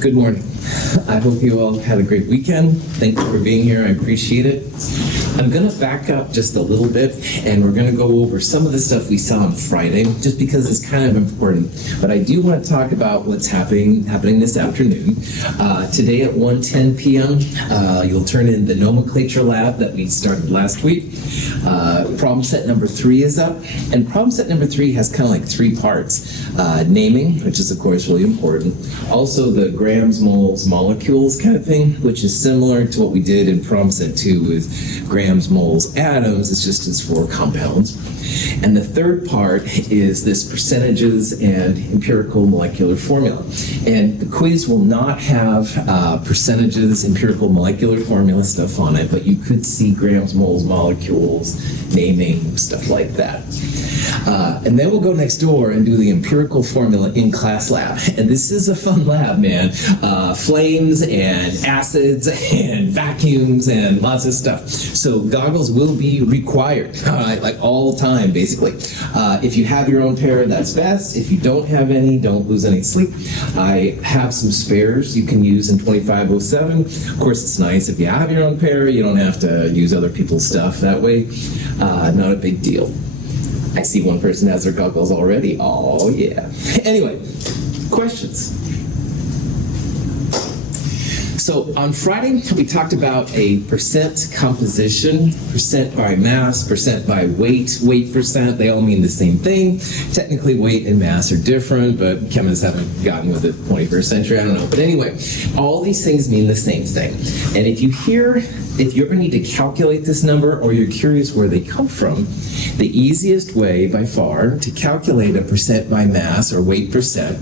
Good morning. I hope you all had a great weekend. Thank you for being here. I appreciate it. I'm going to back up just a little bit, and we're going to go over some of the stuff we saw on Friday, just because it's kind of important. But I do want to talk about what's happening this afternoon. Today at 1:10 p.m., you'll turn in the nomenclature lab that we started last week. Problem set number 3 is up, and problem set number 3 has kind of like 3 parts. Naming, which is of course really important. Also the grams, moles, molecules kind of thing, which is similar to what we did in problem set 2 with grams, moles, atoms. It's just as 4 compounds. And the third part is this percentages and empirical molecular formula. And the quiz will not have percentages, empirical molecular formula stuff on it, but you could see grams, moles, molecules, naming, stuff like that. And then we'll go next door and do the empirical formula in class lab. And this is a fun lab, man. Flames and acids and vacuums and lots of stuff. So goggles will be required, like all the time, basically. If you have your own pair, that's best. If you don't have any, don't lose any sleep. I have some spares you can use in 2507. Of course, it's nice if you have your own pair, you don't have to use other people's stuff that way. Not a big deal. I see one person has their goggles already. Oh, yeah. Anyway, questions? So on Friday, we talked about a percent composition, percent by mass, percent by weight, weight percent. They all mean the same thing. Technically, weight and mass are different, but chemists haven't gotten with it 21st century. I don't know. But anyway, all these things mean the same thing. And if you ever need to calculate this number or you're curious where they come from, the easiest way by far to calculate a percent by mass or weight percent,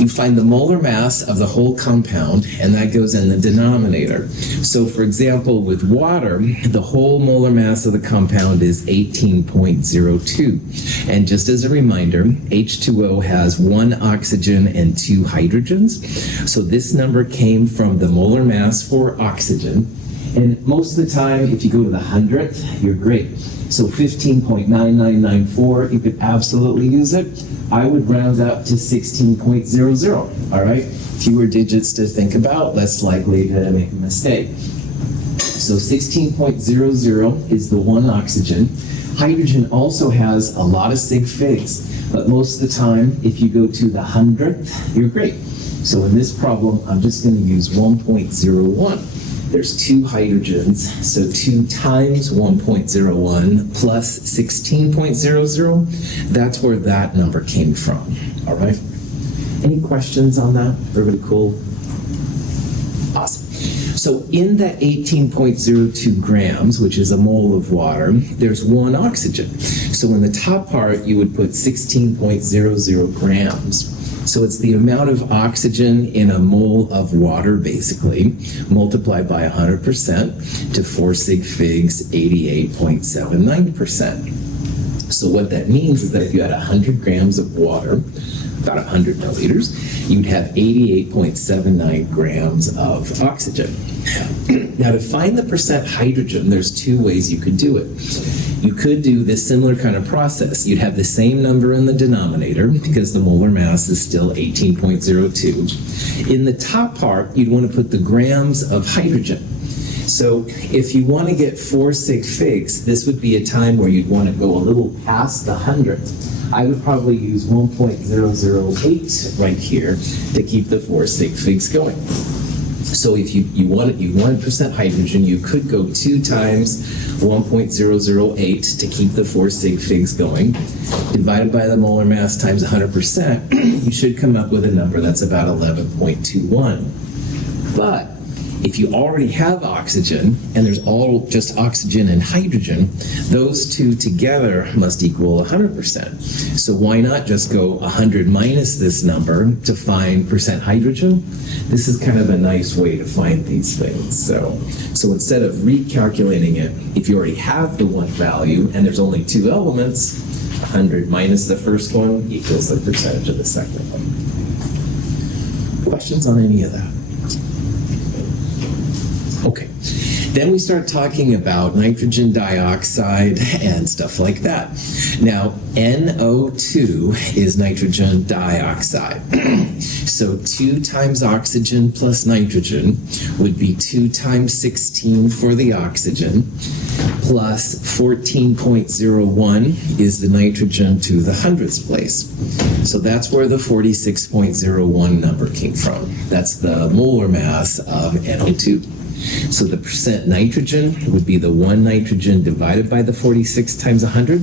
you find the molar mass of the whole compound, and that goes in the denominator. So for example, with water, the whole molar mass of the compound is 18.02. And just as a reminder, H2O has 1 oxygen and 2 hydrogens. So this number came from the molar mass for oxygen. And most of the time, if you go to the 100th, you're great. So 15.9994, you could absolutely use it. I would round up to 16.00, all right? Fewer digits to think about, less likely to make a mistake. So 16.00 is the 1 oxygen. Hydrogen also has a lot of sig figs, but most of the time, if you go to the 100th, you're great. So in this problem, I'm just going to use 1.01. There's 2 hydrogens, so 2 times 1.01 plus 16.00, that's where that number came from, all right? Any questions on that? Everybody cool? Awesome. So in that 18.02 grams, which is a mole of water, there's 1 oxygen. So in the top part, you would put 16.00 grams. So it's the amount of oxygen in a mole of water, basically, multiplied by 100% to 4 sig figs, 88.79%. So what that means is that if you had 100 grams of water, about 100 milliliters, you'd have 88.79 grams of oxygen. Now to find the percent hydrogen, there's 2 ways you could do it. You could do this similar kind of process. You'd have the same number in the denominator because the molar mass is still 18.02. In the top part, you'd want to put the grams of hydrogen. So if you want to get 4 sig figs, this would be a time where you'd want to go a little past the 100th. I would probably use 1.008 right here to keep the 4 sig figs going. So if you wanted percent hydrogen, you could go 2 times 1.008 to keep the 4 sig figs going. Divided by the molar mass times 100%, you should come up with a number that's about 11.21. But if you already have oxygen, and there's all just oxygen and hydrogen, those 2 together must equal 100%. So why not just go 100 minus this number to find percent hydrogen? This is kind of a nice way to find these things. So instead of recalculating it, if you already have the one value, and there's only 2 elements, 100 minus the first one equals the percentage of the second one. Questions on any of that? Okay. Then we start talking about nitrogen dioxide and stuff like that. Now, NO2 is nitrogen dioxide. So 2 times oxygen plus nitrogen would be 2 times 16 for the oxygen, plus 14.01 is the nitrogen to the hundredths place. So that's where the 46.01 number came from. That's the molar mass of NO2. So the percent nitrogen would be the 1 nitrogen divided by the 46 times 100.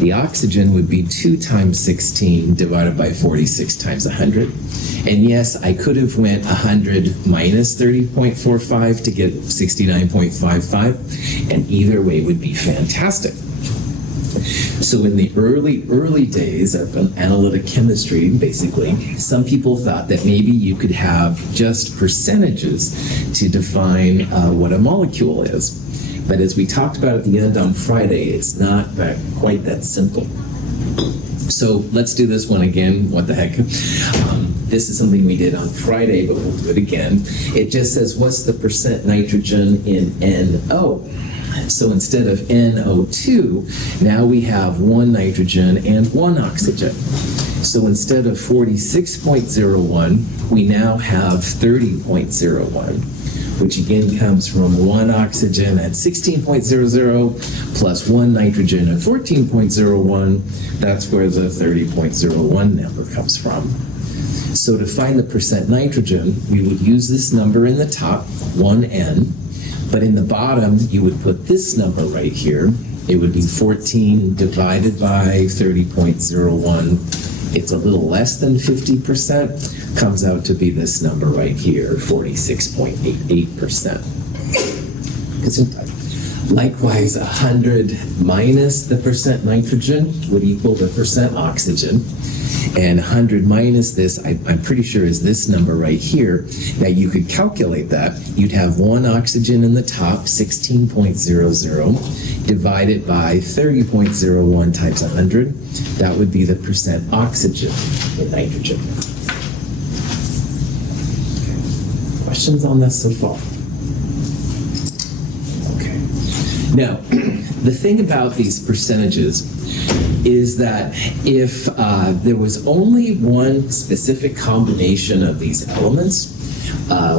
The oxygen would be 2 times 16 divided by 46 times 100. And yes, I could have went 100 minus 30.45 to get 69.55, and either way would be fantastic. So in the early days of analytic chemistry, basically, some people thought that maybe you could have just percentages to define what a molecule is. But as we talked about at the end on Friday, it's not quite that simple. So let's do this one again. What the heck? This is something we did on Friday, but we'll do it again. It just says, what's the percent nitrogen in NO? So instead of NO2, now we have 1 nitrogen and 1 oxygen. So instead of 46.01, we now have 30.01, which again comes from 1 oxygen at 16.00 plus 1 nitrogen at 14.01. That's where the 30.01 number comes from. So to find the percent nitrogen, we would use this number in the top, 1N. But in the bottom, you would put this number right here. It would be 14 divided by 30.01. It's a little less than 50%. Comes out to be this number right here, 46.88%. Likewise, 100 minus the percent nitrogen would equal the percent oxygen. And 100 minus this, I'm pretty sure is this number right here. Now you could calculate that. You'd have 1 oxygen in the top, 16.00, divided by 30.01 times 100. That would be the percent oxygen in nitrogen. Questions on this so far? Okay. Now, the thing about these percentages is that if there was only one specific combination of these elements,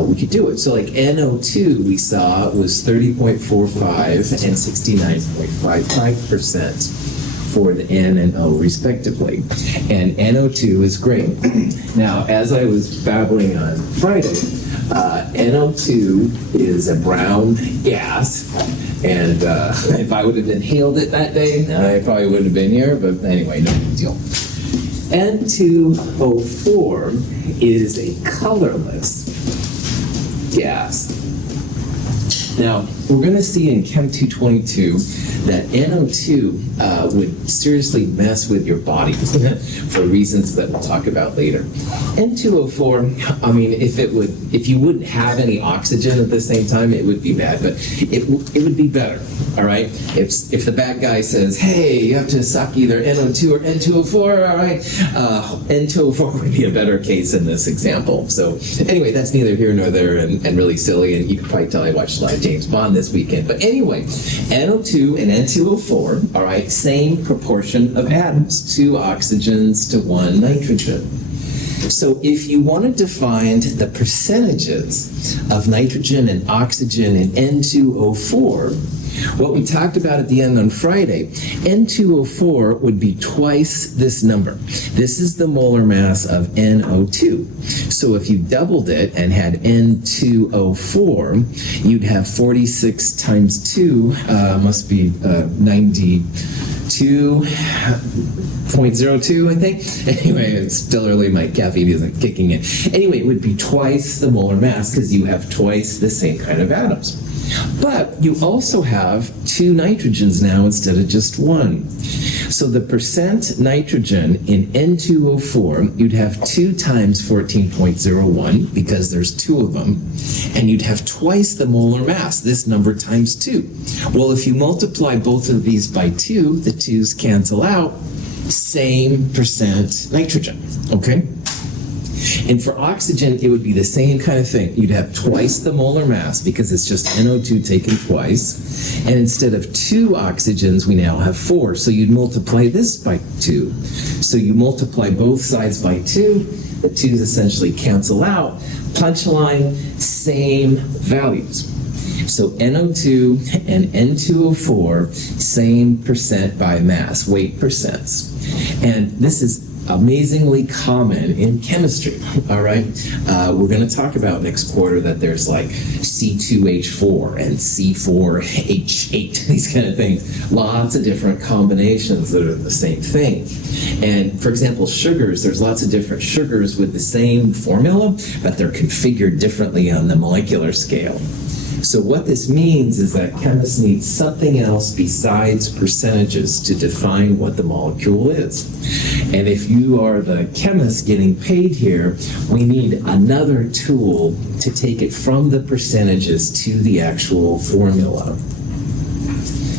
we could do it. So like NO2 we saw was 30.45 and 69.55% for the N and O respectively. And NO2 is great. Now, as I was babbling on Friday, NO2 is a brown gas. And if I would have inhaled it that day, I probably wouldn't have been here, but anyway, no big deal. N2O4 is a colorless gas. Now, we're going to see in Chem 222 that NO2 would seriously mess with your body for reasons that we'll talk about later. N2O4, I mean, if you wouldn't have any oxygen at the same time, it would be bad, but it would be better, all right? If the bad guy says, hey, you have to suck either NO2 or N2O4, all right, N2O4 would be a better case in this example. So anyway, that's neither here nor there and really silly, and you can probably tell I watched a lot of James Bond this weekend. But anyway, NO2 and N2O4, all right, same proportion of atoms, 2 oxygens to 1 nitrogen. So if you wanted to find the percentages of nitrogen and oxygen in N2O4, what we talked about at the end on Friday, N2O4 would be twice this number. This is the molar mass of NO2. So if you doubled it and had N2O4, you'd have 46 times 2, must be 92.02, I think. Anyway, it's still early, my caffeine isn't kicking in. Anyway, it would be twice the molar mass because you have twice the same kind of atoms. But you also have 2 nitrogens now instead of just 1. So the percent nitrogen in N2O4, you'd have 2 times 14.01 because there's 2 of them, and you'd have twice the molar mass, this number times 2. Well, if you multiply both of these by 2, the 2's cancel out, same percent nitrogen, okay? And for oxygen, it would be the same kind of thing. You'd have twice the molar mass because it's just NO2 taken twice. And instead of 2 oxygens, we now have 4. So you'd multiply this by 2. So you multiply both sides by 2. The 2's essentially cancel out. Punchline, same values. So NO2 and N2O4, same percent by mass, weight percents. And this is amazingly common in chemistry, all right? We're going to talk about next quarter that there's like C2H4 and C4H8, these kind of things. Lots of different combinations that are the same thing. And for example, sugars, there's lots of different sugars with the same formula, but they're configured differently on the molecular scale. So what this means is that chemists need something else besides percentages to define what the molecule is. And if you are the chemist getting paid here, we need another tool to take it from the percentages to the actual formula.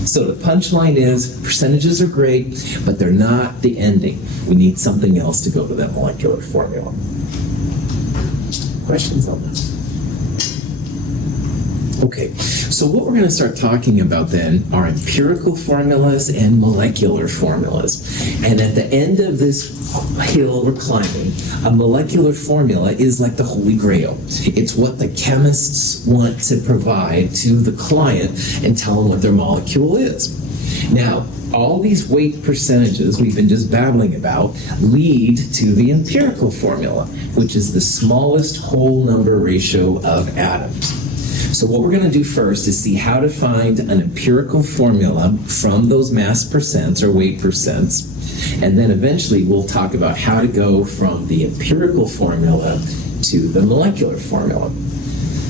So the punchline is percentages are great, but they're not the ending. We need something else to go to that molecular formula. Questions on that? Okay, so what we're going to start talking about then are empirical formulas and molecular formulas. And at the end of this hill we're climbing, a molecular formula is like the Holy Grail. It's what the chemists want to provide to the client and tell them what their molecule is. Now, all these weight percentages we've been just babbling about lead to the empirical formula, which is the smallest whole number ratio of atoms. So what we're going to do first is see how to find an empirical formula from those mass percents or weight percents, and then eventually we'll talk about how to go from the empirical formula to the molecular formula.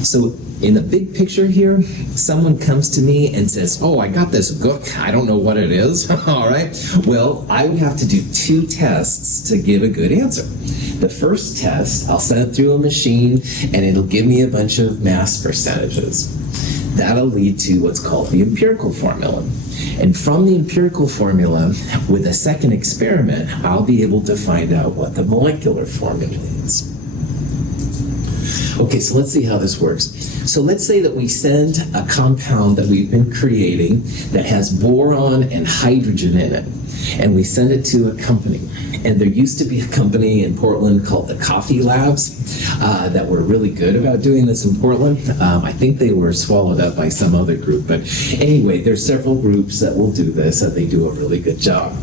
So in the big picture here, someone comes to me and says, oh, I got this book, I don't know what it is. All right, well, I would have to do 2 tests to give a good answer. The first test, I'll send it through a machine and it'll give me a bunch of mass percentages. That'll lead to what's called the empirical formula. And from the empirical formula, with a second experiment, I'll be able to find out what the molecular formula is. Okay, so let's see how this works. So let's say that we send a compound that we've been creating that has boron and hydrogen in it, and we send it to a company. And there used to be a company in Portland called the Coffee Labs that were really good about doing this in Portland. I think they were swallowed up by some other group. But anyway, there's several groups that will do this, and they do a really good job.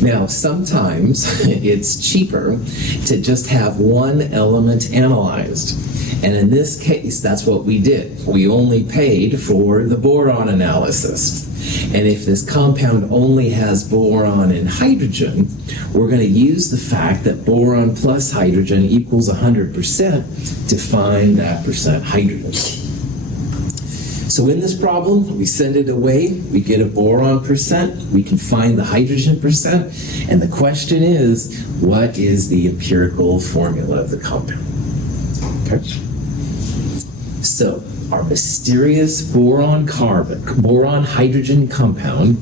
Now, sometimes it's cheaper to just have one element analyzed. And in this case, that's what we did. We only paid for the boron analysis. And if this compound only has boron and hydrogen, we're going to use the fact that boron plus hydrogen equals 100% to find that percent hydrogen. So in this problem, we send it away, we get a boron percent, we can find the hydrogen percent, and the question is, what is the empirical formula of the compound? Okay. So, our mysterious boron hydrogen compound,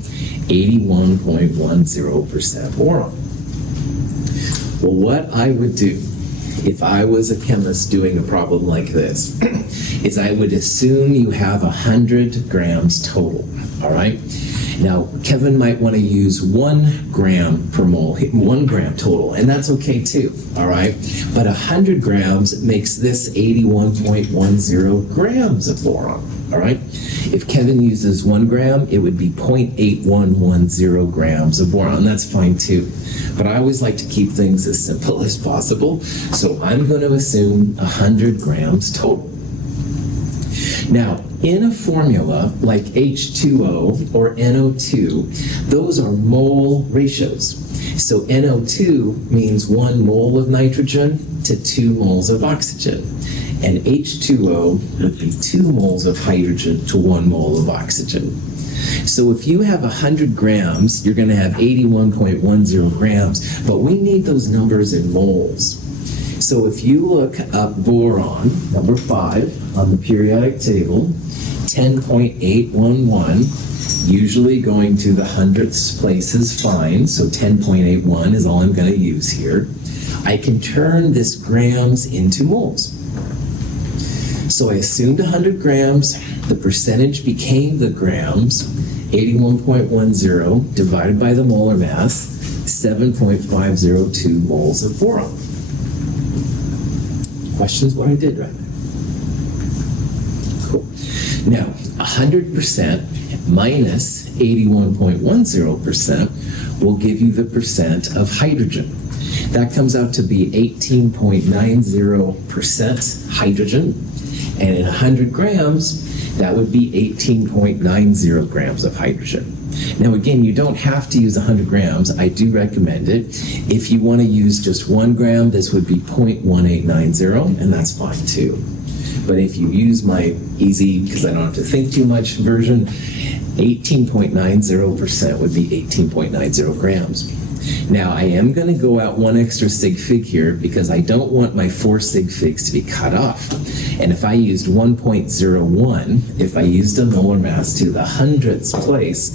81.10% boron. Well, what I would do if I was a chemist doing a problem like this is I would assume you have 100 grams total, all right? Now, Kevin might want to use 1 gram per mole, 1 gram total, and that's okay too, all right? But 100 grams makes this 81.10 grams of boron, all right? If Kevin uses 1 gram, it would be 0.8110 grams of boron. That's fine too. But I always like to keep things as simple as possible, so I'm going to assume 100 grams total. Now, in a formula like H2O or NO2, those are mole ratios. So NO2 means 1 mole of nitrogen to 2 moles of oxygen. And H2O would be 2 moles of hydrogen to 1 mole of oxygen. So if you have 100 grams, you're going to have 81.10 grams, but we need those numbers in moles. So if you look up boron, number 5, on the periodic table, 10.811, usually going to the hundredths place is fine, so 10.81 is all I'm going to use here. I can turn this grams into moles. So I assumed 100 grams, the percentage became the grams, 81.10 divided by the molar mass, 7.502 moles of boron. Questions what I did right there? Cool. Now, 100% minus 81.10% will give you the percent of hydrogen. That comes out to be 18.90% hydrogen, and in 100 grams, that would be 18.90 grams of hydrogen. Now again, you don't have to use 100 grams. I do recommend it. If you want to use just 1 gram, this would be 0.1890, and that's fine too. But if you use my easy, because I don't have to think too much version, 18.90% would be 18.90 grams. Now, I am going to go out 1 extra sig fig here because I don't want my 4 sig figs to be cut off. And if I used 1.01, if I used a molar mass to the hundredths place,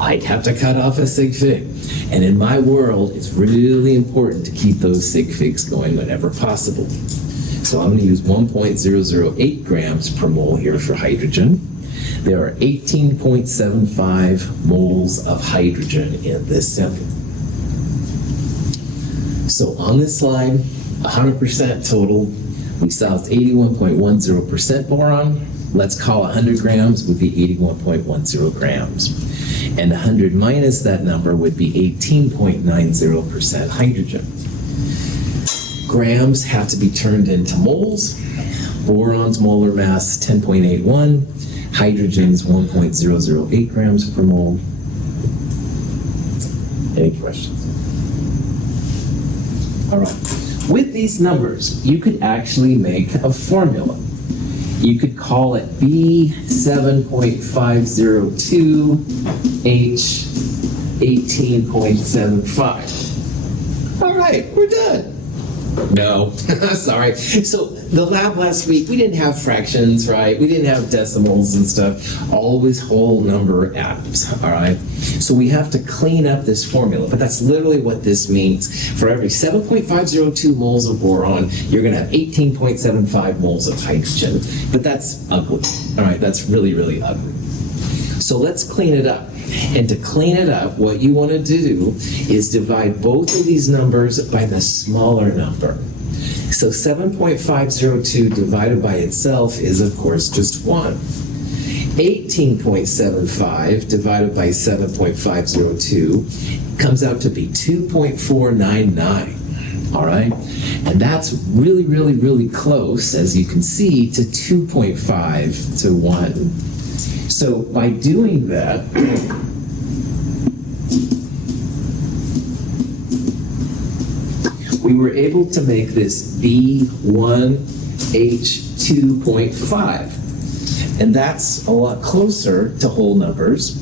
I'd have to cut off a sig fig. And in my world, it's really important to keep those sig figs going whenever possible. So I'm going to use 1.008 grams per mole here for hydrogen. There are 18.75 moles of hydrogen in this sample. So on this slide, 100% total, we saw it's 81.10% boron. Let's call 100 grams would be 81.10 grams. And 100 minus that number would be 18.90% hydrogen. Grams have to be turned into moles. Boron's molar mass 10.81, hydrogen's 1.008 grams per mole. Any questions? All right. With these numbers, you could actually make a formula. You could call it B7.502H18.75. All right, we're done. No, sorry. So the lab last week, we didn't have fractions, right? We didn't have decimals and stuff. Always whole number atoms, all right? So we have to clean up this formula, but that's literally what this means. For every 7.502 moles of boron, you're going to have 18.75 moles of hydrogen. But that's ugly, all right? That's really, really ugly. So let's clean it up. And to clean it up, what you want to do is divide both of these numbers by the smaller number. So 7.502 divided by itself is, of course, just 1. 18.75 divided by 7.502 comes out to be 2.499. All right? And that's really, really, really close, as you can see, to 2.5 to 1. So by doing that, we were able to make this B1H2.5. And that's a lot closer to whole numbers.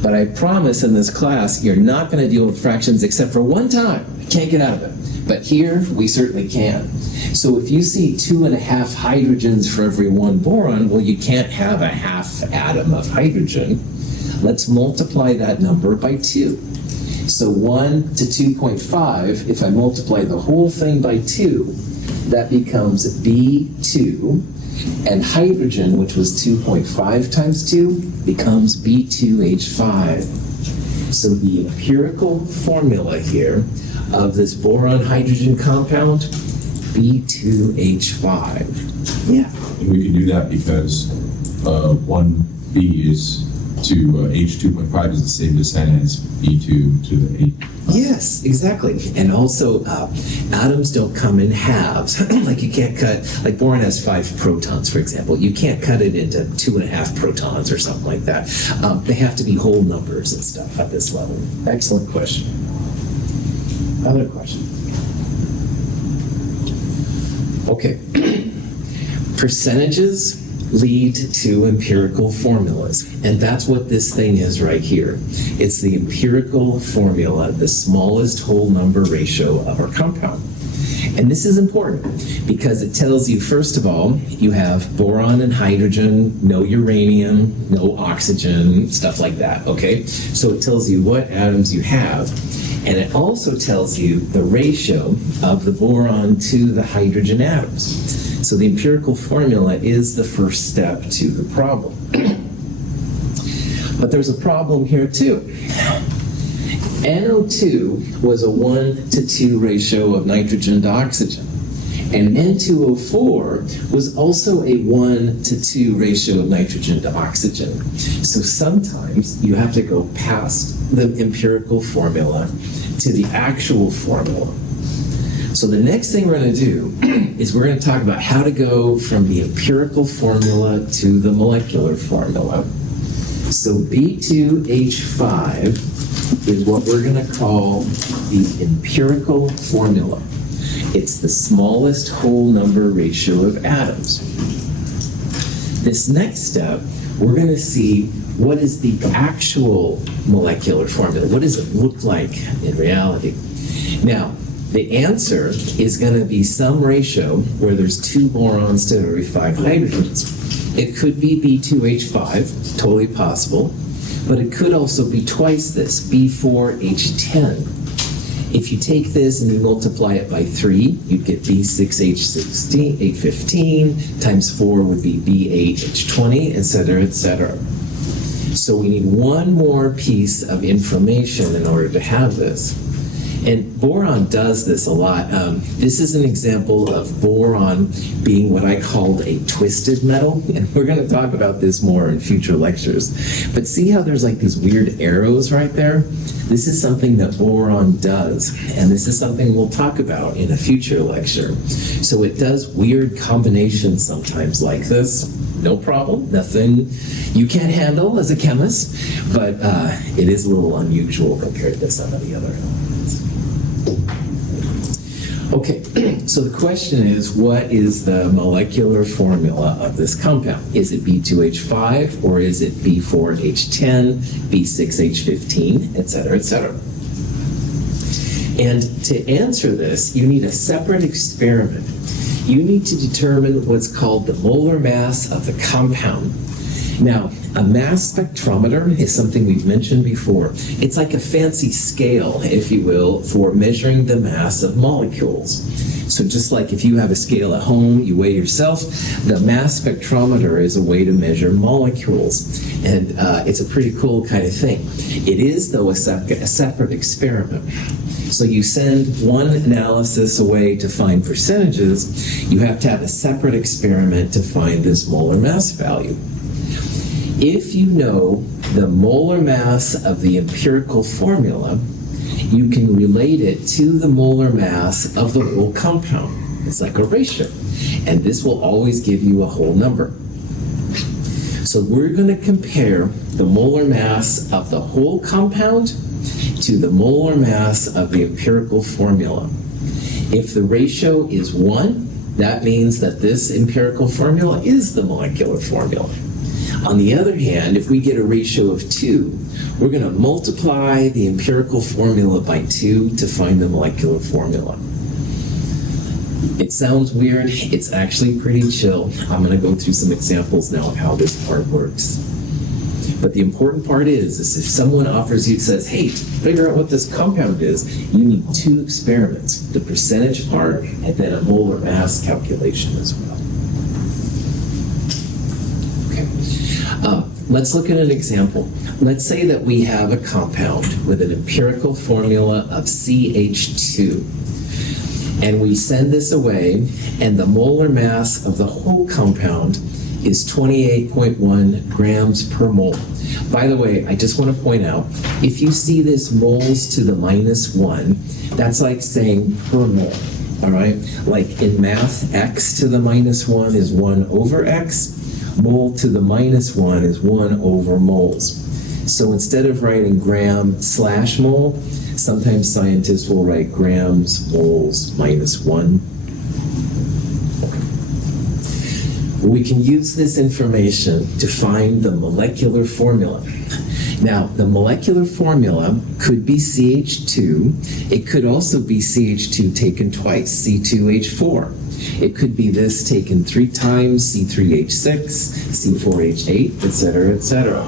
But I promise in this class, you're not going to deal with fractions except for one time. You can't get out of it. But here, we certainly can. So if you see 2.5 hydrogens for every 1 boron, well, you can't have a half atom of hydrogen. Let's multiply that number by 2. So 1 to 2.5, if I multiply the whole thing by 2, that becomes B2. And hydrogen, which was 2.5 times 2, becomes B2H5. So the empirical formula here of this boron hydrogen compound, B2H5. Yeah. And we can do that because 1B is to H2.5 is the same descent as B2 to the 8. Yes, exactly. And also, atoms don't come in halves. Like you can't cut, like boron has 5 protons, for example. You can't cut it into 2.5 protons or something like that. They have to be whole numbers and stuff at this level. Excellent question. Other question? Okay. Percentages lead to empirical formulas. And that's what this thing is right here. It's the empirical formula, the smallest whole number ratio of our compound. And this is important because it tells you, first of all, you have boron and hydrogen, no uranium, no oxygen, stuff like that, okay? So it tells you what atoms you have. And it also tells you the ratio of the boron to the hydrogen atoms. So the empirical formula is the first step to the problem. But there's a problem here too. NO2 was a 1:2 ratio of nitrogen to oxygen. And N2O4 was also a 1:2 ratio of nitrogen to oxygen. So sometimes you have to go past the empirical formula to the actual formula. So the next thing we're going to do is we're going to talk about how to go from the empirical formula to the molecular formula. So B2H5 is what we're going to call the empirical formula. It's the smallest whole number ratio of atoms. This next step, we're going to see what is the actual molecular formula. What does it look like in reality? Now, the answer is going to be some ratio where there's 2 borons to every 5 hydrogens. It could be B2H5, totally possible, but it could also be twice this, B4H10. If you take this and you multiply it by 3, you'd get B6H16, 815, times 4 would be B8H20, etc., etc. So we need one more piece of information in order to have this. And boron does this a lot. This is an example of boron being what I called a twisted metal, and we're going to talk about this more in future lectures. But see how there's like these weird arrows right there? This is something that boron does, and this is something we'll talk about in a future lecture. So it does weird combinations sometimes like this. No problem, nothing you can't handle as a chemist, but it is a little unusual compared to some of the other elements. Okay, so the question is, what is the molecular formula of this compound? Is it B2H5, or is it B4H10, B6H15, etc., etc.? And to answer this, you need a separate experiment. You need to determine what's called the molar mass of the compound. Now, a mass spectrometer is something we've mentioned before. It's like a fancy scale, if you will, for measuring the mass of molecules. So just like if you have a scale at home, you weigh yourself, the mass spectrometer is a way to measure molecules. And it's a pretty cool kind of thing. It is, though, a separate experiment. So you send one analysis away to find percentages, you have to have a separate experiment to find this molar mass value. If you know the molar mass of the empirical formula, you can relate it to the molar mass of the whole compound. It's like a ratio, and this will always give you a whole number. So we're going to compare the molar mass of the whole compound to the molar mass of the empirical formula. If the ratio is 1, that means that this empirical formula is the molecular formula. On the other hand, if we get a ratio of 2, we're going to multiply the empirical formula by 2 to find the molecular formula. It sounds weird. It's actually pretty chill. I'm going to go through some examples now of how this part works. But the important part is if someone offers you, says, hey, figure out what this compound is, you need 2 experiments, the percentage part and then a molar mass calculation as well. Let's look at an example. Let's say that we have a compound with an empirical formula of CH2. And we send this away, and the molar mass of the whole compound is 28.1 grams per mole. By the way, I just want to point out, if you see this moles to the -1, that's like saying per mole. All right? Like in math, x to the -1 is 1 over x. Mole to the -1 is 1 over moles. So instead of writing gram/mole, sometimes scientists will write grams, moles, -1. We can use this information to find the molecular formula. Now, the molecular formula could be CH2. It could also be CH2 taken twice, C2H4. It could be this taken 3 times, C3H6, C4H8, etc., etc.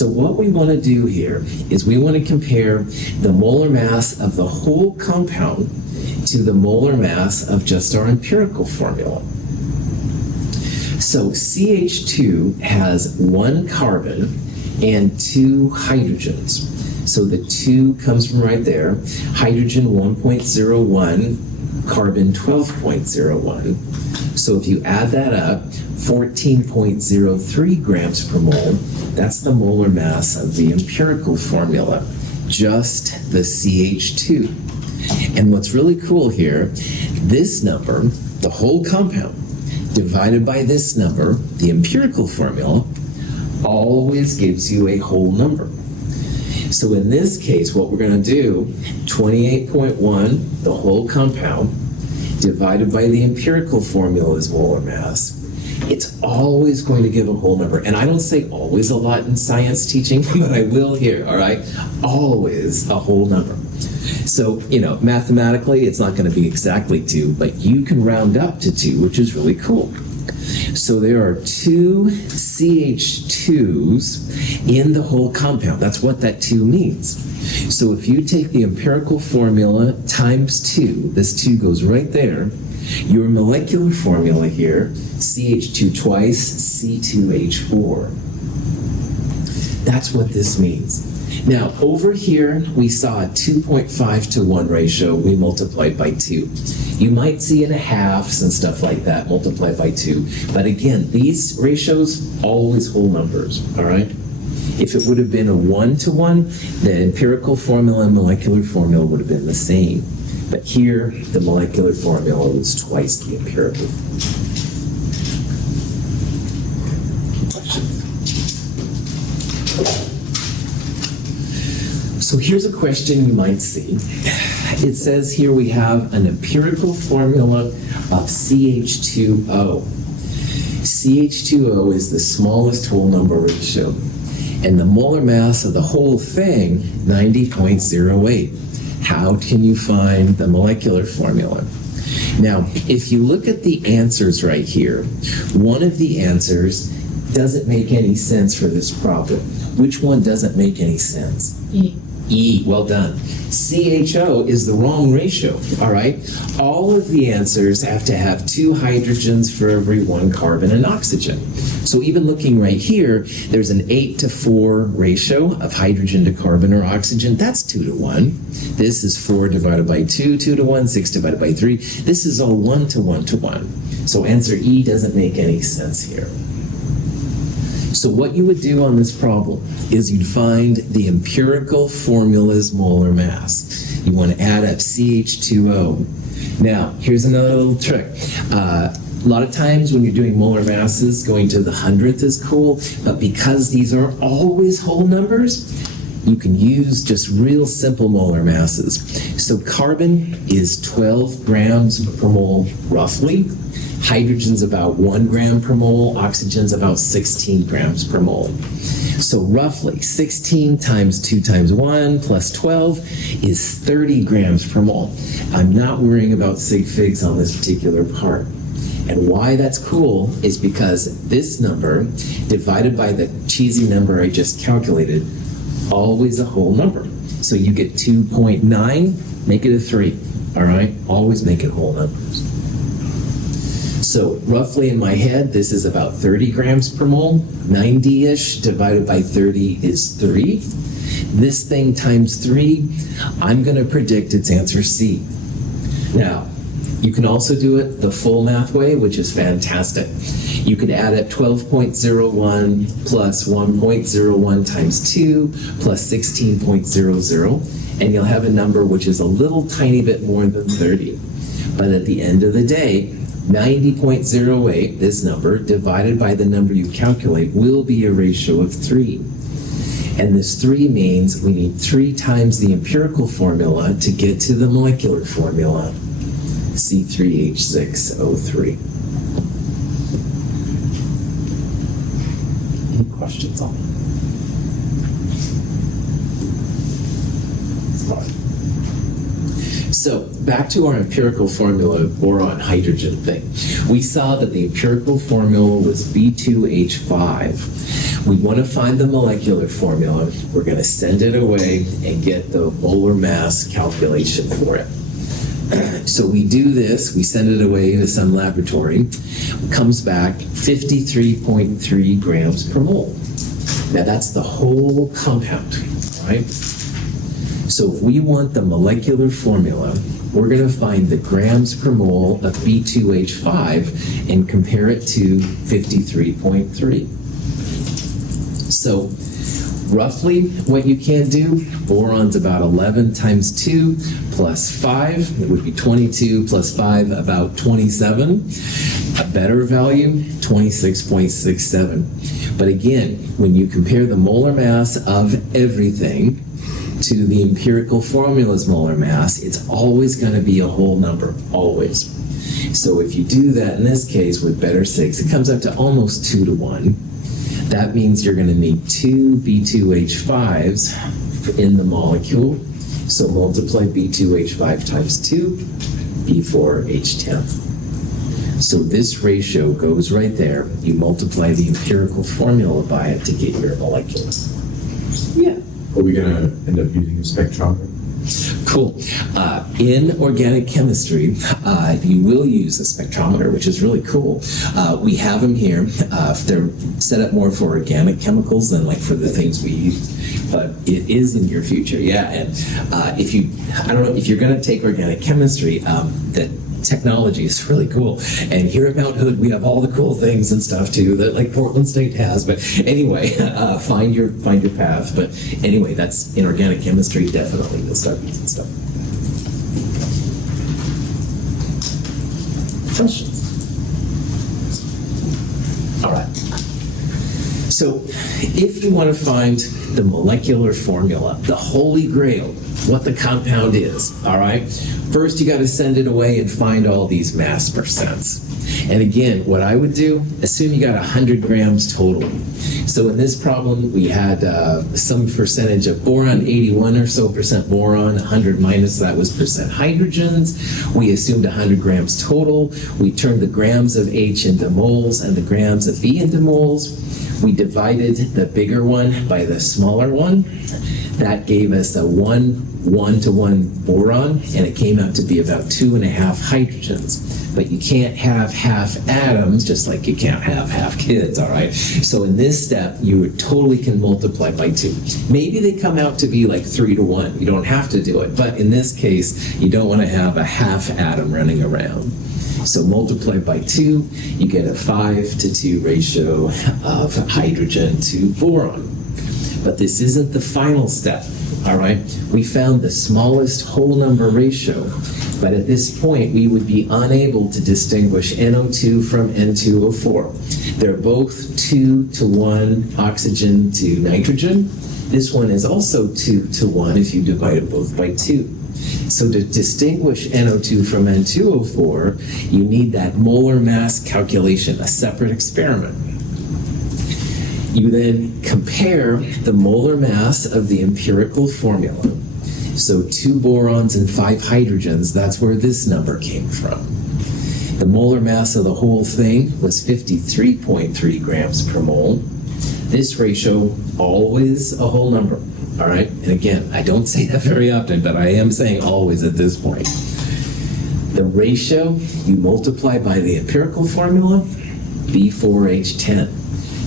So what we want to do here is we want to compare the molar mass of the whole compound to the molar mass of just our empirical formula. So CH2 has 1 carbon and 2 hydrogens. So the 2 comes from right there. Hydrogen 1.01, carbon 12.01. So if you add that up, 14.03 grams per mole, that's the molar mass of the empirical formula, just the CH2. And what's really cool here, this number, the whole compound, divided by this number, the empirical formula, always gives you a whole number. So in this case, what we're going to do, 28.1, the whole compound, divided by the empirical formula is molar mass. It's always going to give a whole number. And I don't say always a lot in science teaching, but I will here, all right? Always a whole number. So, mathematically, it's not going to be exactly 2, but you can round up to 2, which is really cool. So there are 2 CH2s in the whole compound. That's what that 2 means. So if you take the empirical formula times 2, this 2 goes right there, your molecular formula here, CH2 twice, C2H4. That's what this means. Now, over here, we saw a 2.5 to 1 ratio. We multiplied by 2. You might see in a halves and stuff like that, multiplied by 2. But again, these ratios, always whole numbers, all right? If it would have been a 1 to 1, the empirical formula and molecular formula would have been the same. But here, the molecular formula was twice the empirical. So here's a question you might see. It says here we have an empirical formula of CH2O. CH2O is the smallest whole number ratio, and the molar mass of the whole thing, 90.08. How can you find the molecular formula? Now, if you look at the answers right here, one of the answers doesn't make any sense for this problem. Which one doesn't make any sense? E, well done. CHO is the wrong ratio, all right? All of the answers have to have 2 hydrogens for every 1 carbon and oxygen. So even looking right here, there's an 8 to 4 ratio of hydrogen to carbon or oxygen. That's 2 to 1. This is 4 divided by 2, 2 to 1, 6 divided by 3. This is all 1 to 1 to 1. So answer E doesn't make any sense here. So what you would do on this problem is you'd find the empirical formula's molar mass. You want to add up CH2O. Now, here's another little trick. A lot of times when you're doing molar masses, going to the 100th is cool, but because these are always whole numbers, you can use just real simple molar masses. So carbon is 12 grams per mole, roughly. Hydrogen's about 1 gram per mole, oxygen's about 16 grams per mole. So roughly 16 times 2 times 1 plus 12 is 30 grams per mole. I'm not worrying about sig figs on this particular part. And why that's cool is because this number divided by the cheesy number I just calculated, always a whole number. So you get 2.9, make it a 3, all right? Always make it whole numbers. So roughly in my head, this is about 30 grams per mole. 90-ish divided by 30 is 3. This thing times 3, I'm going to predict it's answer C. Now, you can also do it the full math way, which is fantastic. You could add up 12.01 plus 1.01 times 2 plus 16.00, and you'll have a number which is a little tiny bit more than 30. But at the end of the day, 90.08, this number, divided by the number you calculate, will be a ratio of 3. And this 3 means we need 3 times the empirical formula to get to the molecular formula, C3H6O3. Any questions on that? So back to our empirical formula boron hydrogen thing. We saw that the empirical formula was B2H5. We want to find the molecular formula. We're going to send it away and get the molar mass calculation for it. So we do this, we send it away to some laboratory. It comes back 53.3 grams per mole. Now that's the whole compound, right? So if we want the molecular formula, we're going to find the grams per mole of B2H5 and compare it to 53.3. So roughly what you can do, boron's about 11 times 2 plus 5, it would be 22 plus 5, about 27. A better value, 26.67. But again, when you compare the molar mass of everything to the empirical formula's molar mass, it's always going to be a whole number, always. So if you do that in this case with better 6, it comes up to almost 2 to 1. That means you're going to need 2 B2H5s in the molecule. So multiply B2H5 times 2, B4H10. So this ratio goes right there. You multiply the empirical formula by it to get your molecule. Yeah. Are we going to end up using a spectrometer? Cool. In organic chemistry, you will use a spectrometer, which is really cool. We have them here. They're set up more for organic chemicals than like for the things we use, but it is in your future. Yeah, and if you're going to take organic chemistry, that technology is really cool. And here at Mount Hood, we have all the cool things and stuff too that like Portland State has. But anyway, find your path. But anyway, that's in organic chemistry. Definitely, you'll start using stuff. Questions? All right. So, if you want to find the molecular formula, the holy grail, what the compound is, all right? First, you got to send it away and find all these mass percents. And again, what I would do, assume you got 100 grams total. So in this problem, we had some percentage of boron, 81 or so percent boron, 100 minus that was percent hydrogens. We assumed 100 grams total. We turned the grams of H into moles and the grams of V into moles. We divided the bigger one by the smaller one. That gave us a 1:1 boron, and it came out to be about 2.5 hydrogens. But you can't have half atoms, just like you can't have half kids, all right? So in this step, you totally can multiply by 2. Maybe they come out to be like 3 to 1. You don't have to do it. But in this case, you don't want to have a half atom running around. So multiply by 2, you get a 5 to 2 ratio of hydrogen to boron. But this isn't the final step, all right? We found the smallest whole number ratio, but at this point, we would be unable to distinguish NO2 from N2O4. They're both 2 to 1 oxygen to nitrogen. This one is also 2 to 1 if you divide it both by 2. So to distinguish NO2 from N2O4, you need that molar mass calculation, a separate experiment. You then compare the molar mass of the empirical formula. So 2 borons and 5 hydrogens, that's where this number came from. The molar mass of the whole thing was 53.3 grams per mole. This ratio, always a whole number, all right? And again, I don't say that very often, but I am saying always at this point. The ratio, you multiply by the empirical formula, B4H10.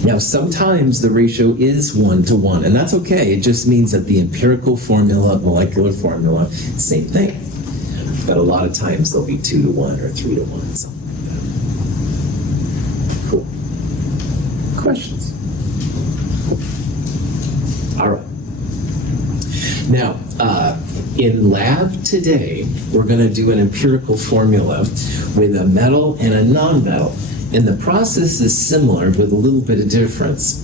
Now, sometimes the ratio is 1 to 1, and that's okay. It just means that the empirical formula, molecular formula, same thing. But a lot of times they'll be 2 to 1 or 3 to 1, something like that. Cool. Questions? All right. Now, in lab today, we're going to do an empirical formula with a metal and a non-metal. And the process is similar with a little bit of difference.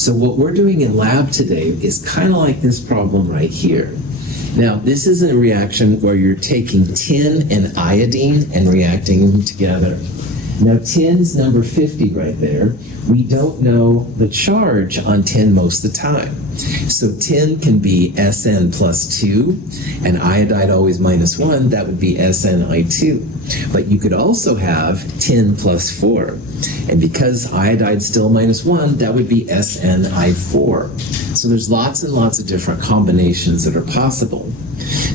So what we're doing in lab today is kind of like this problem right here. Now, this is a reaction where you're taking tin and iodine and reacting them together. Now, tin's number 50 right there. We don't know the charge on tin most of the time. So tin can be Sn plus 2, and iodide always minus 1. That would be SnI2. But you could also have tin plus 4. And because iodide's still minus 1, that would be SnI4. So there's lots and lots of different combinations that are possible.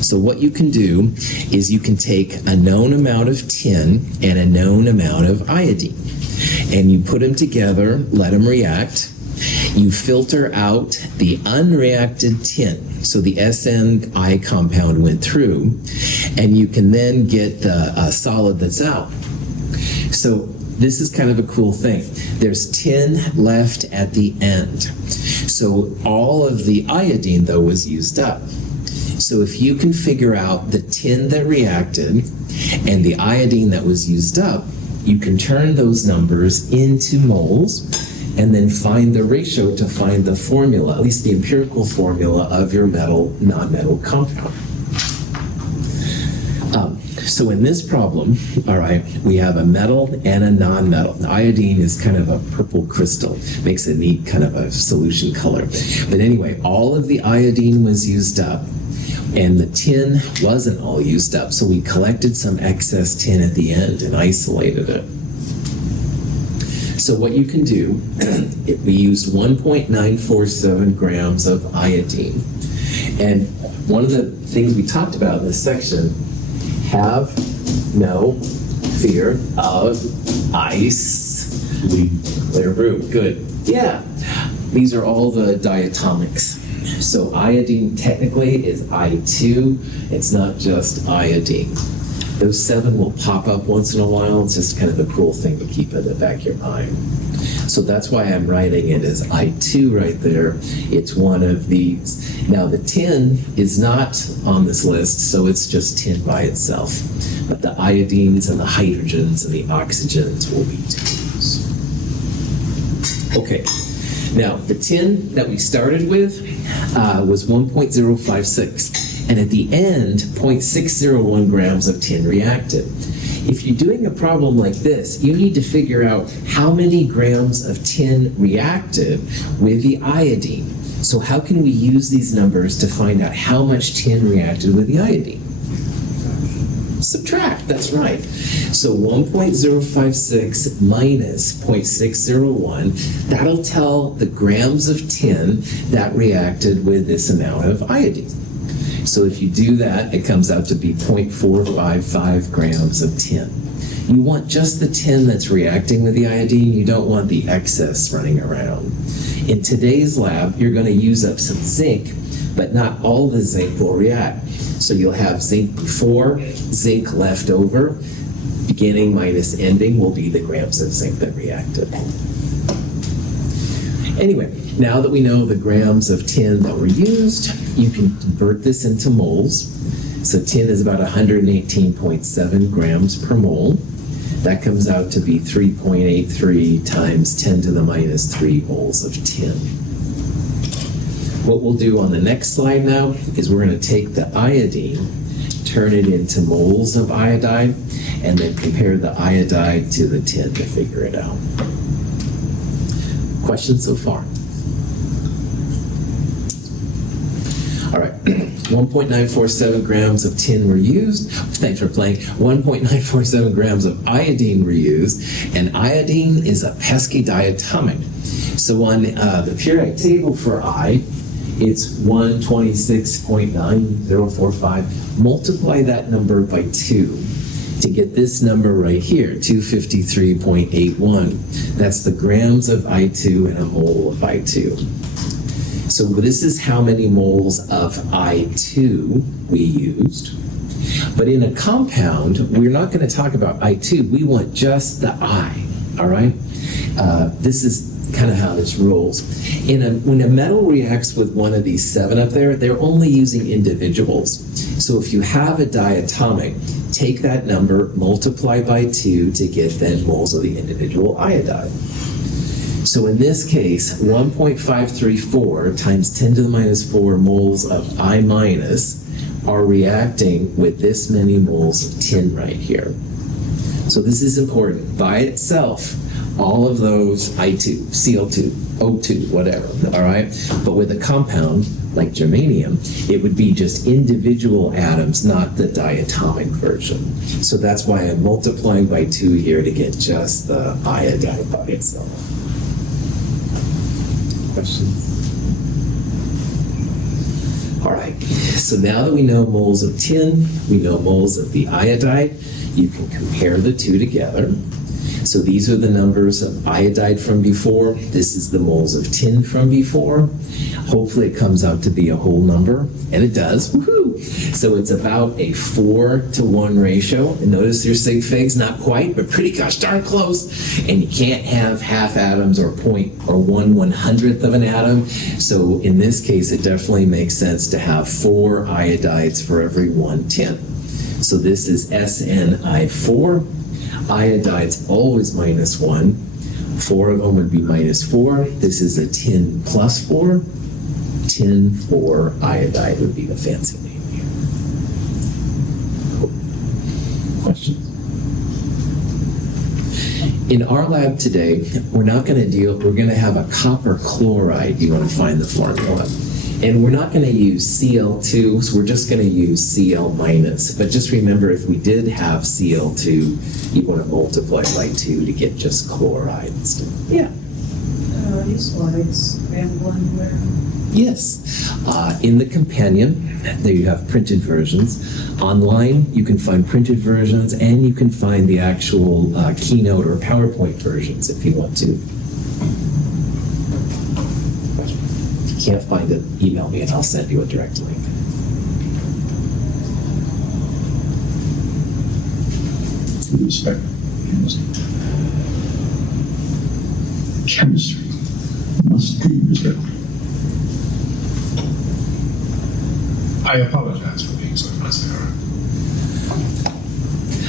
So what you can do is you can take a known amount of tin and a known amount of iodine, and you put them together, let them react. You filter out the unreacted tin, so the SnI compound went through, and you can then get the solid that's out. So this is kind of a cool thing. There's tin left at the end. So all of the iodine, though, was used up. So if you can figure out the tin that reacted and the iodine that was used up, you can turn those numbers into moles and then find the ratio to find the formula, at least the empirical formula of your metal, non-metal compound. So in this problem, all right, we have a metal and a non-metal. Iodine is kind of a purple crystal, makes a neat kind of a solution color. But anyway, all of the iodine was used up, and the tin wasn't all used up, so we collected some excess tin at the end and isolated it. So what you can do, we used 1.947 grams of iodine. And one of the things we talked about in this section, have no fear of ice. Clear brew, good. Yeah, these are all the diatomics. So iodine technically is I2. It's not just iodine. Those 7 will pop up once in a while. It's just kind of a cool thing to keep in the back of your mind. So that's why I'm writing it as I2 right there. It's one of these. Now the tin is not on this list, so it's just tin by itself. But the iodines and the hydrogens and the oxygens will be 2s. Okay. Now, the tin that we started with was 1.056, and at the end, 0.601 grams of tin reacted. If you're doing a problem like this, you need to figure out how many grams of tin reacted with the iodine. So how can we use these numbers to find out how much tin reacted with the iodine? Subtract, that's right. So 1.056 minus 0.601, that'll tell the grams of tin that reacted with this amount of iodine. So if you do that, it comes out to be 0.455 grams of tin. You want just the tin that's reacting with the iodine. You don't want the excess running around. In today's lab, you're going to use up some zinc, but not all the zinc will react. So you'll have zinc before, zinc left over. Beginning minus ending will be the grams of zinc that reacted. Anyway, now that we know the grams of tin that were used, you can convert this into moles. So tin is about 118.7 grams per mole. That comes out to be 3.83 times 10 to the minus 3 moles of tin. What we'll do on the next slide now is we're going to take the iodine, turn it into moles of iodide, and then compare the iodide to the tin to figure it out. Questions so far? All right, 1.947 grams of tin were used. Thanks for playing. 1.947 grams of iodine were used, and iodine is a pesky diatomic. So on the periodic table for I, it's 126.9045. Multiply that number by 2 to get this number right here, 253.81. That's the grams of I2 and a mole of I2. So this is how many moles of I2 we used. But in a compound, we're not going to talk about I2. We want just the I, all right? This is kind of how this rolls. When a metal reacts with one of these 7 up there, they're only using individuals. So if you have a diatomic, take that number, multiply by 2 to get then moles of the individual iodide. So in this case, 1.534 times 10 to the minus 4 moles of I minus are reacting with this many moles of tin right here. So this is important. By itself, all of those I2, Cl2, O2, whatever, all right? But with a compound like germanium, it would be just individual atoms, not the diatomic version. So that's why I'm multiplying by 2 here to get just the iodide by itself. Questions? All right, so now that we know moles of tin, we know moles of the iodide, you can compare the two together. So these are the numbers of iodide from before. This is the moles of tin from before. Hopefully it comes out to be a whole number, and it does. Woohoo! So it's about a 4-to-1 ratio. And notice your sig figs, not quite, but pretty gosh darn close. And you can't have half atoms or 1/100th of an atom. So in this case, it definitely makes sense to have 4 iodides for every 1 tin. So this is SnI4. Iodide's always -1. 4 of them would be -4. This is a tin plus 4. Tin 4 iodide would be the fancy name here. Cool. Questions? In our lab today, we're going to have a copper chloride. You want to find the formula. And we're not going to use Cl2, so we're just going to use Cl-. But just remember, if we did have Cl2, you want to multiply by 2 to get just chloride instead. Yeah. These slides, and one where. Yes. In the companion, there you have printed versions. Online, you can find printed versions, and you can find the actual Keynote or PowerPoint versions if you want to. Can't find it, email me and I'll send you a direct link. With respect, chemistry must be respected. I apologize for being so mascara.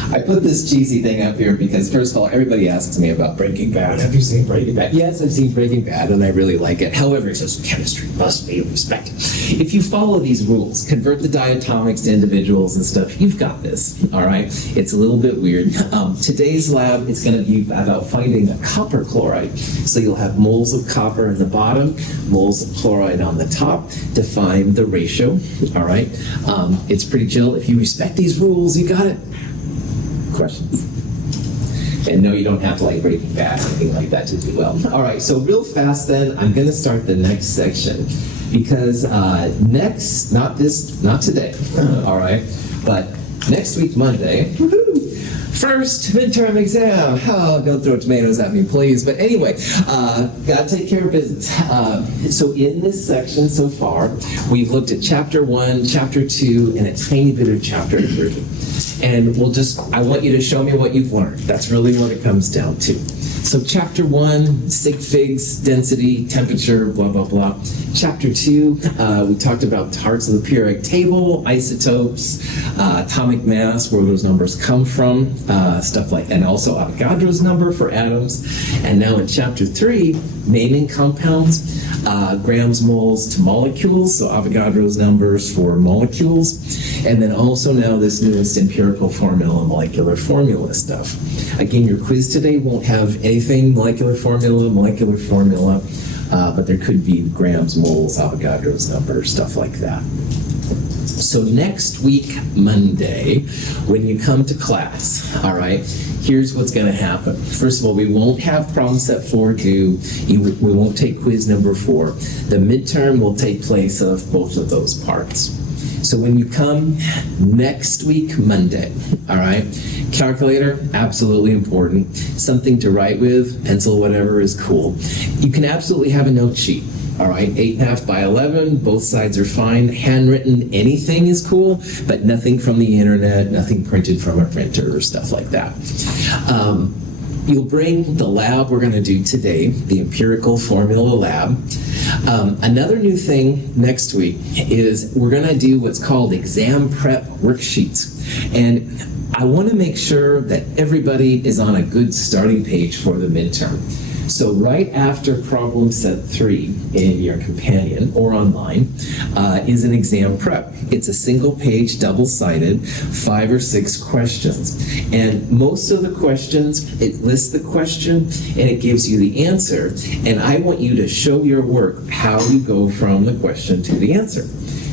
I put this cheesy thing up here because, first of all, everybody asks me about Breaking Bad. Have you seen Breaking Bad? Yes, I've seen Breaking Bad, and I really like it. However, it says chemistry must be respected. If you follow these rules, convert the diatomics to individuals and stuff, you've got this, all right? It's a little bit weird. Today's lab is going to be about finding a copper chloride. So you'll have moles of copper in the bottom, moles of chloride on the top to find the ratio, all right? It's pretty chill. If you respect these rules, you got it. Questions? And no, you don't have to like Breaking Bad or anything like that to do well. All right, so real fast then, I'm going to start the next section because next, not today, all right, but next week, Monday, first midterm exam. Oh, don't throw tomatoes at me, please. But anyway, gotta take care of business. So in this section so far, we've looked at chapter 1, chapter 2, and a tiny bit of chapter 3. And I want you to show me what you've learned. That's really what it comes down to. So chapter 1, sig figs, density, temperature, blah, blah, blah. Chapter 2, we talked about parts of the periodic table, isotopes, atomic mass, where those numbers come from, stuff like, and also Avogadro's number for atoms. And now in chapter 3, naming compounds, grams, moles to molecules, so Avogadro's numbers for molecules. And then also now this newest empirical formula, molecular formula stuff. Again, your quiz today won't have anything molecular formula, but there could be grams, moles, Avogadro's number, stuff like that. So next week, Monday, when you come to class, all right, here's what's going to happen. First of all, we won't have problem set 4 due. We won't take quiz number 4. The midterm will take place of both of those parts. So when you come next week, Monday, all right, calculator, absolutely important. Something to write with, pencil, whatever is cool. You can absolutely have a note sheet. All right, 8.5 by 11, both sides are fine. Handwritten, anything is cool, but nothing from the internet, nothing printed from a printer or stuff like that. You'll bring the lab we're going to do today, the empirical formula lab. Another new thing next week is we're going to do what's called exam prep worksheets. And I want to make sure that everybody is on a good starting page for the midterm. So right after problem set 3 in your companion or online is an exam prep. It's a single page, double-sided, 5 or 6 questions. And most of the questions, it lists the question and it gives you the answer. And I want you to show your work how you go from the question to the answer.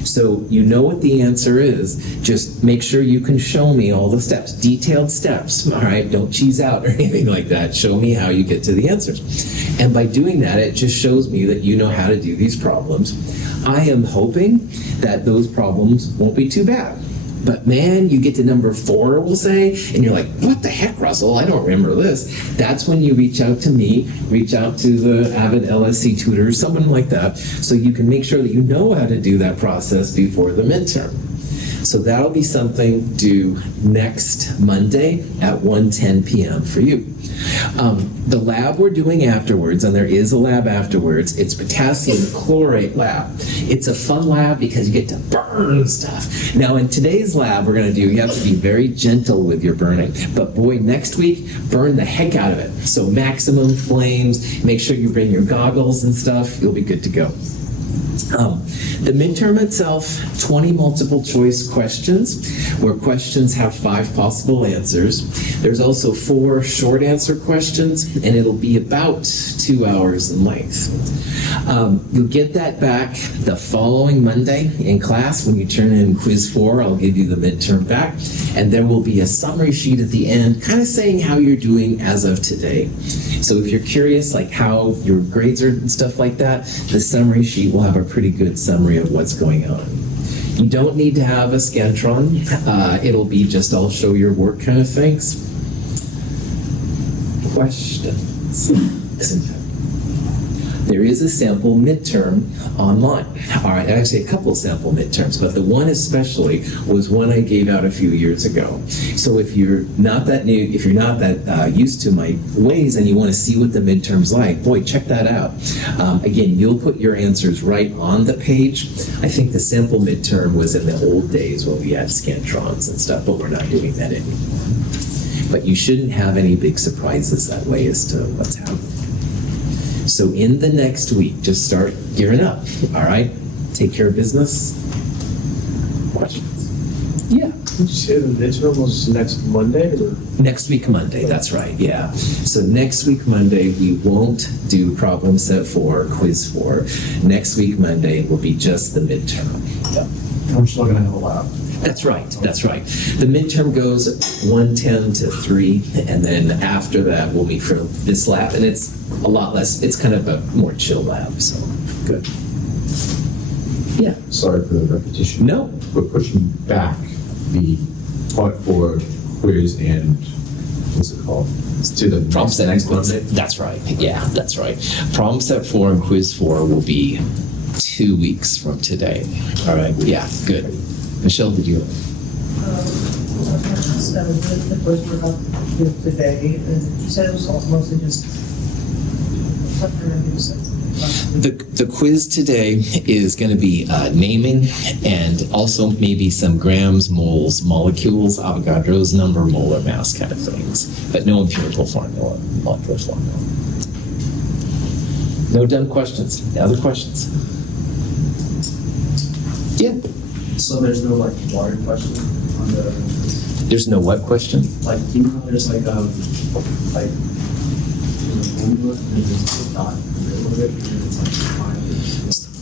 So you know what the answer is, just make sure you can show me all the steps, detailed steps, all right? Don't cheese out or anything like that. Show me how you get to the answers. And by doing that, it just shows me that you know how to do these problems. I am hoping that those problems won't be too bad. But man, you get to number 4, we'll say, and you're like, what the heck, Russell? I don't remember this. That's when you reach out to me, reach out to the Avid LSC tutor, someone like that, so you can make sure that you know how to do that process before the midterm. So that'll be something due next Monday at 1:10 p.m. for you. The lab we're doing afterwards, and there is a lab afterwards, it's potassium chlorate lab. It's a fun lab because you get to burn stuff. Now in today's lab we're going to do, you have to be very gentle with your burning. But boy, next week, burn the heck out of it. So maximum flames, make sure you bring your goggles and stuff, you'll be good to go. The midterm itself, 20 multiple choice questions, where questions have 5 possible answers. There's also 4 short answer questions, and it'll be about 2 hours in length. You'll get that back the following Monday in class. When you turn in quiz 4, I'll give you the midterm back, and there will be a summary sheet at the end, kind of saying how you're doing as of today. So if you're curious, like how your grades are and stuff like that, the summary sheet will have a pretty good summary of what's going on. You don't need to have a Scantron. It'll be just I'll show your work kind of things. Questions? There is a sample midterm online. All right, actually a couple sample midterms, but the one especially was one I gave out a few years ago. So if you're not that new, if you're not that used to my ways and you want to see what the midterm's like, boy, check that out. Again, you'll put your answers right on the page. I think the sample midterm was in the old days when we had Scantrons and stuff, but we're not doing that anymore. But you shouldn't have any big surprises that way as to what's happening. So in the next week, just start gearing up, all right? Take care of business. Questions? Yeah. Did you say the midterm was next Monday? Or? Next week, Monday, that's right, yeah. So next week, Monday, we won't do problem set 4, quiz 4. Next week, Monday, will be just the midterm. Yeah. We're still going to have a lab. That's right, that's right. The midterm goes 1:10 to 3, and then after that, we'll meet for this lab, and it's a lot less, it's kind of a more chill lab, so good. Yeah. Sorry for the repetition. No. We're pushing back the part 4 quiz and what's it called? It's to the Problem set next Monday. That's right, yeah, that's right. Problem set 4 and quiz 4 will be 2 weeks from today. All right, yeah, good. Michelle, did you? So with the quiz we're about to do today, and you said it was mostly just what they're going to do. So The quiz today is going to be naming and also maybe some grams, moles, molecules, Avogadro's number, molar mass kind of things, but no empirical formula, molecular formula. No dumb questions. Other questions? Yeah. So there's no like water question on the There's no what question? like you know there's like like formula and there's a dot in the middle of it and it's like fine.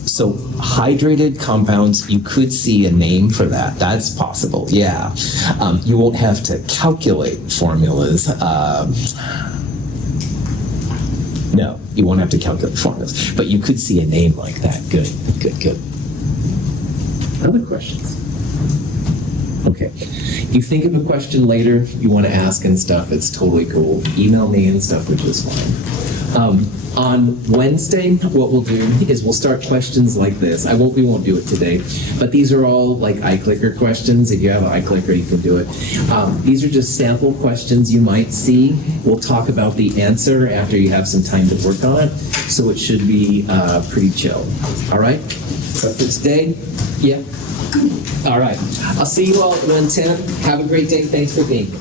So hydrated compounds, you could see a name for that. That's possible, yeah. You won't have to calculate formulas. No, you won't have to calculate formulas, but you could see a name like that. Good, good, good. Other questions? Okay. You think of a question later you want to ask and stuff, it's totally cool. Email me and stuff, which is fine. On Wednesday, what we'll do is we'll start questions like this. We won't do it today, but these are all like iClicker questions. If you have an iClicker, you can do it. These are just sample questions you might see. We'll talk about the answer after you have some time to work on it, so it should be pretty chill. All right? But for today, yeah. All right. I'll see you all at 1:10. Have a great day. Thanks for being here.